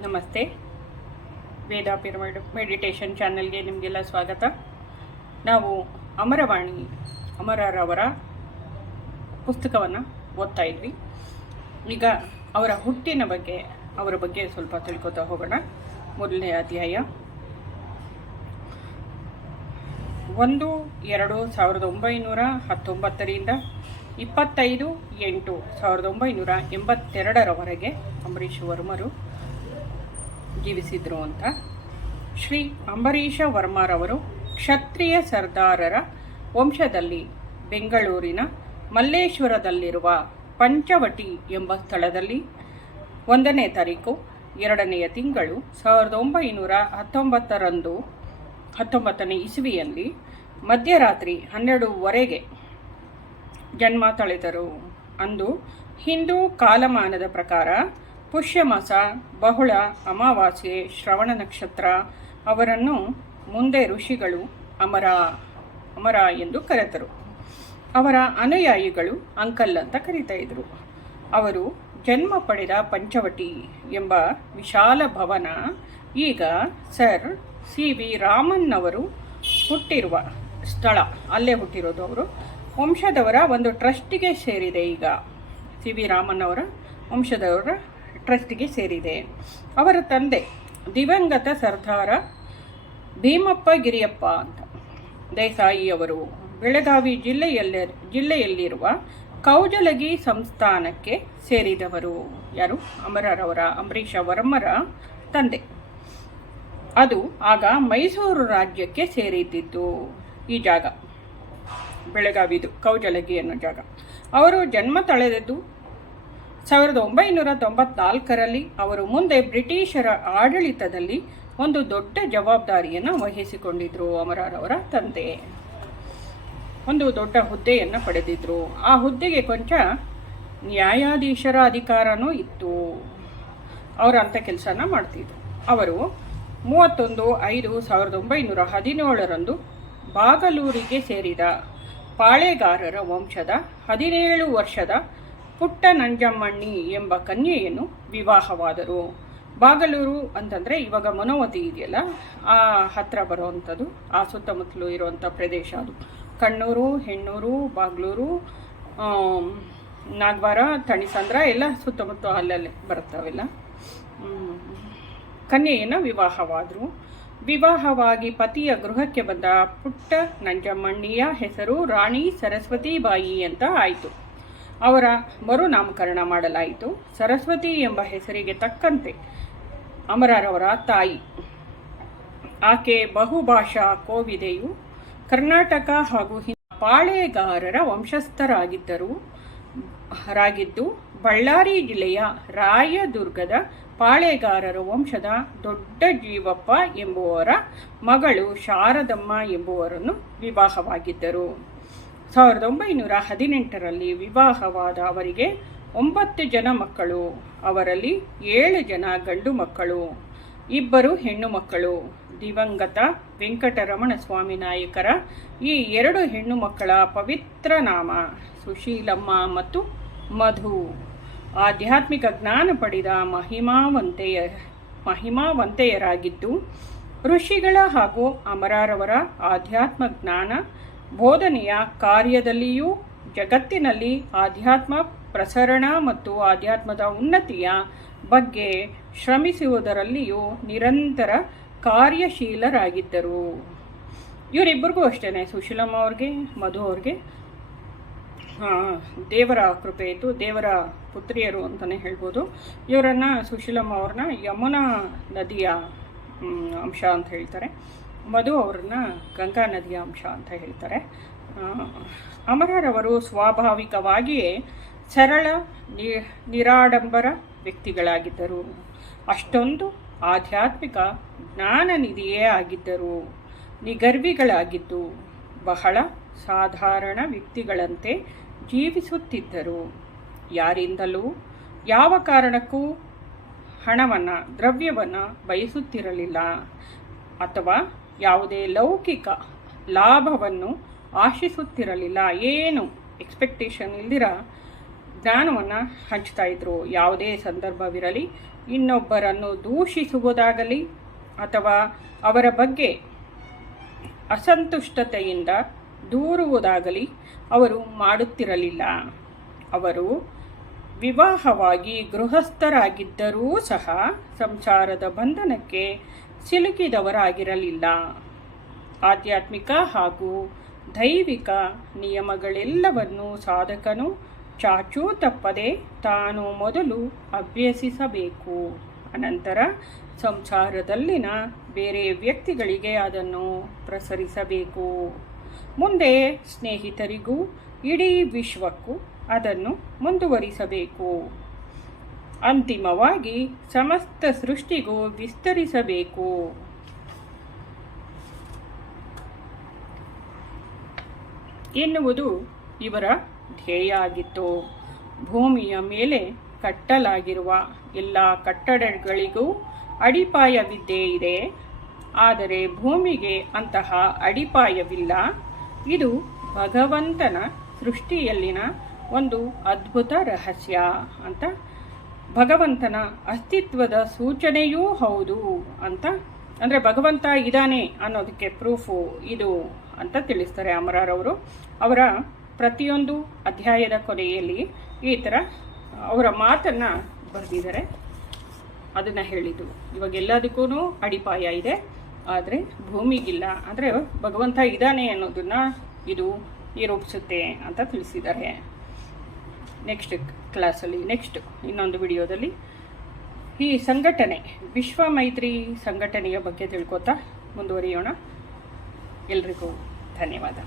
ನಮಸ್ತೆ. ವೇದ pyramid meditation ಚಾನಲ್ಗೆ ನಿಮಗೆಲ್ಲ ಸ್ವಾಗತ. ನಾವು ಅಮರವಾಣಿ, ಅಮರರವರ ಪುಸ್ತಕವನ್ನು ಓದ್ತಾ ಇದ್ವಿ. ಈಗ ಅವರ ಹುಟ್ಟಿನ ಬಗ್ಗೆ, ಅವರ ಬಗ್ಗೆ ಸ್ವಲ್ಪ ತಿಳ್ಕೊತಾ ಹೋಗೋಣ. ಮೊದಲನೇ ಅಧ್ಯಾಯ. ಒಂದು, ಎರಡು ಸಾವಿರದ ಒಂಬೈನೂರ ಹತ್ತೊಂಬತ್ತರಿಂದ ಇಪ್ಪತ್ತೈದು ಎಂಟು ಸಾವಿರದ ಒಂಬೈನೂರ ಎಂಬತ್ತೆರಡರವರೆಗೆ ಅಂಬರೀಷ್ ವರ್ಮರು ಜೀವಿಸಿದ್ರು ಅಂತ. ಶ್ರೀ ಅಂಬರೀಷ ವರ್ಮರವರು ಕ್ಷತ್ರಿಯ ಸರ್ದಾರರ ವಂಶದಲ್ಲಿ ಬೆಂಗಳೂರಿನ ಮಲ್ಲೇಶ್ವರದಲ್ಲಿರುವ ಪಂಚವಟಿ ಎಂಬ ಸ್ಥಳದಲ್ಲಿ ಒಂದನೇ ತಾರೀಕು, ಎರಡನೆಯ ತಿಂಗಳು ಸಾವಿರದ ಒಂಬೈನೂರ ಹತ್ತೊಂಬತ್ತರಂದು, ಹತ್ತೊಂಬತ್ತನೇ ಇಸವಿಯಲ್ಲಿ ಮಧ್ಯರಾತ್ರಿ ಹನ್ನೆರಡೂವರೆಗೆ ಜನ್ಮ ತಳೆದರು. ಅಂದು ಹಿಂದೂ ಕಾಲಮಾನದ ಪ್ರಕಾರ ಪುಷ್ಯಮಾಸ, ಬಹುಳ, ಅಮಾವಾಸ್ಯೆ, ಶ್ರವಣ ನಕ್ಷತ್ರ ಅವರನ್ನು ಮುಂದೆ ಋಷಿಗಳು ಅಮರ ಅಮರ ಎಂದು ಕರೆತರು. ಅವರ ಅನುಯಾಯಿಗಳು ಅಂಕಲ್ ಅಂತ ಕರೀತಾ ಇದ್ರು. ಅವರು ಜನ್ಮ ಪಡೆದ ಪಂಚವಟಿ ಎಂಬ ವಿಶಾಲ ಭವನ ಈಗ ಸರ್ ಸಿ ವಿ ರಾಮನ್ ಅವರು ಹುಟ್ಟಿರುವ ಸ್ಥಳ. ಅಲ್ಲೇ ಹುಟ್ಟಿರೋದು ಅವರು. ವಂಶದವರ ಒಂದು ಟ್ರಸ್ಟಿಗೆ ಸೇರಿದೆ ಈಗ. ಸಿ ವಿ ರಾಮನ್ ಅವರ ವಂಶದವರ ಟ್ರಸ್ಟಿಗೆ ಸೇರಿದೆ. ಅವರ ತಂದೆ ದಿವಂಗತ ಸರ್ದಾರ ಭೀಮಪ್ಪ ಗಿರಿಯಪ್ಪ ಅಂತ. ದೇಸಾಯಿ ಅವರು ಬೆಳಗಾವಿ ಜಿಲ್ಲೆಯಲ್ಲಿ, ಜಿಲ್ಲೆಯಲ್ಲಿರುವ ಕೌಜಲಗಿ ಸಂಸ್ಥಾನಕ್ಕೆ ಸೇರಿದವರು. ಯಾರು? ಅಮರರವರ ಅಂಬರೀಷ ವರ್ಮರ ತಂದೆ. ಅದು ಆಗ ಮೈಸೂರು ರಾಜ್ಯಕ್ಕೆ ಸೇರಿದ್ದಿತ್ತು ಈ ಜಾಗ. ಬೆಳಗಾವಿದು ಕೌಜಲಗಿ ಅನ್ನೋ ಜಾಗ. ಅವರು ಜನ್ಮ ತಳೆದದ್ದು ಸಾವಿರದ ಒಂಬೈನೂರ ತೊಂಬತ್ನಾಲ್ಕರಲ್ಲಿ ಅವರು ಮುಂದೆ ಬ್ರಿಟಿಷರ ಆಡಳಿತದಲ್ಲಿ ಒಂದು ದೊಡ್ಡ ಜವಾಬ್ದಾರಿಯನ್ನು ವಹಿಸಿಕೊಂಡಿದ್ರು ಅಮರರವರ ತಂದೆ. ಒಂದು ದೊಡ್ಡ ಹುದ್ದೆಯನ್ನು ಪಡೆದಿದ್ರು. ಆ ಹುದ್ದೆಗೆ ಕೊಂಚ ನ್ಯಾಯಾಧೀಶರ ಅಧಿಕಾರನೂ ಇತ್ತು. ಅವರು ಅಂಥ ಕೆಲಸನ ಮಾಡ್ತಿದ್ರು. ಅವರು ಮೂವತ್ತೊಂದು ಐದು ಸಾವಿರದ ಒಂಬೈನೂರ ಹದಿನೇಳರಂದು ಬಾಗಲೂರಿಗೆ ಸೇರಿದ ಪಾಳೆಗಾರರ ವಂಶದ ಹದಿನೇಳು ವರ್ಷದ ಪುಟ್ಟ ನಂಜಮ್ಮಣ್ಣಿ ಎಂಬ ಕನ್ಯೆಯನ್ನು ವಿವಾಹವಾದರು. ಬಾಗಲೂರು ಅಂತಂದರೆ ಇವಾಗ ಮನೋವತಿ ಇದೆಯಲ್ಲ, ಆ ಹತ್ರ ಬರುವಂಥದ್ದು, ಆ ಸುತ್ತಮುತ್ತಲು ಇರುವಂಥ ಪ್ರದೇಶ ಅದು. ಕಣ್ಣೂರು, ಹೆಣ್ಣೂರು, ಬಾಗ್ಲೂರು ನಾಗವಾರ, ತಣಿಸಂದ್ರ ಎಲ್ಲ ಸುತ್ತಮುತ್ತ ಅಲ್ಲಲ್ಲಿ ಬರ್ತಾವೆಲ್ಲ. ಕನ್ಯೆಯನ್ನು ವಿವಾಹವಾದರು. ವಿವಾಹವಾಗಿ ಪತಿಯ ಗೃಹಕ್ಕೆ ಬಂದ ಪುಟ್ಟ ನಂಜಮ್ಮಣ್ಣಿಯ ಹೆಸರು ರಾಣಿ ಸರಸ್ವತಿ ಬಾಯಿ ಅಂತ ಆಯಿತು. ಅವರ ಮರುನಾಮಕರಣ ಮಾಡಲಾಯಿತು. ಸರಸ್ವತಿ ಎಂಬ ಹೆಸರಿಗೆ ತಕ್ಕಂತೆ ಅಮರರವರ ತಾಯಿ. ಆಕೆ ಬಹುಭಾಷಾ ಕೋವಿದೆಯು ಕರ್ನಾಟಕ ಹಾಗೂ ಪಾಳೆಗಾರರ ವಂಶಸ್ಥರಾಗಿದ್ದರು. ರಾಗಿದ್ದು ಬಳ್ಳಾರಿ ಜಿಲ್ಲೆಯ ರಾಯದುರ್ಗದ ಪಾಳೆಗಾರರ ವಂಶದ ದೊಡ್ಡ ಜೀವಪ್ಪ ಎಂಬುವರ ಮಗಳು ಶಾರದಮ್ಮ ಎಂಬುವರನ್ನು ವಿವಾಹವಾಗಿದ್ದರು. ಸಾವಿರದ ಒಂಬೈನೂರ ಹದಿನೆಂಟರಲ್ಲಿ ವಿವಾಹವಾದ ಅವರಿಗೆ ಒಂಬತ್ತು ಜನ ಮಕ್ಕಳು, ಅವರಲ್ಲಿ ಏಳು ಜನ ಗಂಡು ಮಕ್ಕಳು, ಇಬ್ಬರು ಹೆಣ್ಣು ಮಕ್ಕಳು. ದಿವಂಗತ ವೆಂಕಟರಮಣ ಸ್ವಾಮಿ ನಾಯಕರ ಈ ಎರಡು ಹೆಣ್ಣು ಮಕ್ಕಳ ಪವಿತ್ರ ನಾಮ ಸುಶೀಲಮ್ಮ ಮತ್ತು ಮಧು. ಆಧ್ಯಾತ್ಮಿಕ ಜ್ಞಾನ ಪಡೆದ ಮಹಿಮಾವಂತೆಯ, ಮಹಿಮಾವಂತೆಯರಾಗಿದ್ದು, ಋಷಿಗಳ ಹಾಗೂ ಅಮರಾರವರ ಆಧ್ಯಾತ್ಮ ಜ್ಞಾನ ಬೋಧನೆಯ ಕಾರ್ಯದಲ್ಲಿಯೂ ಜಗತ್ತಿನಲ್ಲಿ ಆಧ್ಯಾತ್ಮ ಪ್ರಸರಣ ಮತ್ತು ಆಧ್ಯಾತ್ಮದ ಉನ್ನತಿಯ ಬಗ್ಗೆ ಶ್ರಮಿಸುವುದರಲ್ಲಿಯೂ ನಿರಂತರ ಕಾರ್ಯಶೀಲರಾಗಿದ್ದರು. ಇವರಿಬ್ಬರಿಗೂ ಅಷ್ಟೇ ಸುಶೀಲಮ್ಮ ಅವ್ರಿಗೆ, ಮಧು ಅವ್ರಿಗೆ. ದೇವರ ಕೃಪೆ ಇತ್ತು, ದೇವರ ಪುತ್ರಿಯರು ಅಂತಲೇ ಹೇಳ್ಬೋದು. ಇವರನ್ನು ಸುಶೀಲಮ್ಮ ಅವ್ರನ್ನ ಯಮುನಾ ನದಿಯ ಅಂಶ ಅಂತ ಹೇಳ್ತಾರೆ. ಮಧು ಅವ್ರನ್ನ ಗಂಗಾ ನದಿಯ ಅಂಶ ಅಂತ ಹೇಳ್ತಾರೆ. ಅಮರರವರು ಸ್ವಾಭಾವಿಕವಾಗಿಯೇ ಸರಳ ನಿರಾಡಂಬರ ವ್ಯಕ್ತಿಗಳಾಗಿದ್ದರು. ಅಷ್ಟೊಂದು ಆಧ್ಯಾತ್ಮಿಕ ಜ್ಞಾನ ನಿಧಿಯೇ ಆಗಿದ್ದರು. ನಿಗರ್ವಿಗಳಾಗಿದ್ದು ಬಹಳ ಸಾಧಾರಣ ವ್ಯಕ್ತಿಗಳಂತೆ ಜೀವಿಸುತ್ತಿದ್ದರು. ಯಾರಿಂದಲೂ ಯಾವ ಕಾರಣಕ್ಕೂ ಹಣವನ್ನು, ದ್ರವ್ಯವನ್ನು ಬಯಸುತ್ತಿರಲಿಲ್ಲ. ಅಥವಾ ಯಾವುದೇ ಲೌಕಿಕ ಲಾಭವನ್ನು ಆಶಿಸುತ್ತಿರಲಿಲ್ಲ. ಏನು ಎಕ್ಸ್ಪೆಕ್ಟೇಷನ್ ಇಲ್ದಿರ ಜ್ಞಾನವನ್ನು ಹಂಚ್ತಾ ಇದ್ರು. ಯಾವುದೇ ಸಂದರ್ಭವಿರಲಿ, ಇನ್ನೊಬ್ಬರನ್ನು ದೂಷಿಸುವುದಾಗಲಿ ಅಥವಾ ಅವರ ಬಗ್ಗೆ ಅಸಂತುಷ್ಟತೆಯಿಂದ ದೂರುವುದಾಗಲಿ ಅವರು ಮಾಡುತ್ತಿರಲಿಲ್ಲ. ಅವರು ವಿವಾಹವಾಗಿ ಗೃಹಸ್ಥರಾಗಿದ್ದರೂ ಸಹ ಸಂಸಾರದ ಬಂಧನಕ್ಕೆ ಸಿಲುಕಿದವರಾಗಿರಲಿಲ್ಲ. ಆಧ್ಯಾತ್ಮಿಕ ಹಾಗೂ ದೈವಿಕ ನಿಯಮಗಳೆಲ್ಲವನ್ನೂ ಸಾಧಕನು ಚಾಚೂ ತಪ್ಪದೆ ತಾನು ಮೊದಲು ಅಭ್ಯಸಿಸಬೇಕು. ಅನಂತರ ಸಂಸಾರದಲ್ಲಿನ ಬೇರೆ ವ್ಯಕ್ತಿಗಳಿಗೆ ಅದನ್ನು ಪ್ರಸರಿಸಬೇಕು. ಮುಂದೆ ಸ್ನೇಹಿತರಿಗೂ ಇಡೀ ವಿಶ್ವಕ್ಕೂ ಅದನ್ನು ಮುಂದುವರಿಸಬೇಕು. ಅಂತಿಮವಾಗಿ ಸಮಸ್ತ ಸೃಷ್ಟಿಗೂ ವಿಸ್ತರಿಸಬೇಕು. ಎನ್ನುವುದು ಇವರ ಧ್ಯೇಯ ಆಗಿತ್ತು ಭೂಮಿಯ ಮೇಲೆ ಕಟ್ಟಲಾಗಿರುವ ಎಲ್ಲ ಕಟ್ಟಡಗಳಿಗೂ ಅಡಿಪಾಯವಿದ್ದೇ ಇದೆ. ಆದರೆ ಭೂಮಿಗೆ ಅಂತಹ ಅಡಿಪಾಯವಿಲ್ಲ. ಇದು ಭಗವಂತನ ಸೃಷ್ಟಿಯಲ್ಲಿನ ಒಂದು ಅದ್ಭುತ ರಹಸ್ಯ ಅಂತ ಭಗವಂತನ ಅಸ್ತಿತ್ವದ ಸೂಚನೆಯೂ ಹೌದು ಅಂತ. ಅಂದರೆ ಭಗವಂತ ಇದ್ದಾನೆ ಅನ್ನೋದಕ್ಕೆ ಪ್ರೂಫು ಇದು ಅಂತ ತಿಳಿಸ್ತಾರೆ ಅಮರಾರವರು. ಅವರ ಪ್ರತಿಯೊಂದು ಅಧ್ಯಾಯದ ಕೊನೆಯಲ್ಲಿ ಈ ಥರ ಅವರ ಮಾತನ್ನು ಬರೆದಿದ್ದಾರೆ. ಅದನ್ನು ಹೇಳಿದ್ದು. ಇವಾಗ ಎಲ್ಲದಕ್ಕೂ ಅಡಿಪಾಯ ಇದೆ. ಆದರೆ ಭೂಮಿಗಿಲ್ಲ. ಅಂದರೆ ಭಗವಂತ ಇದ್ದಾನೆ ಅನ್ನೋದನ್ನು ಇದು ನಿರೂಪಿಸುತ್ತೆ ಅಂತ ತಿಳಿಸಿದ್ದಾರೆ. ನೆಕ್ಸ್ಟ್ ಕ್ಲಾಸಲ್ಲಿ ನೆಕ್ಸ್ಟ್ ಇನ್ನೊಂದು ವಿಡಿಯೋದಲ್ಲಿ. ಈ ಸಂಘಟನೆ, ವಿಶ್ವ ಮೈತ್ರಿ ಸಂಘಟನೆಯ ಬಗ್ಗೆ ತಿಳ್ಕೊತಾ ಮುಂದುವರಿಯೋಣ. ಎಲ್ರಿಗೂ ಧನ್ಯವಾದ.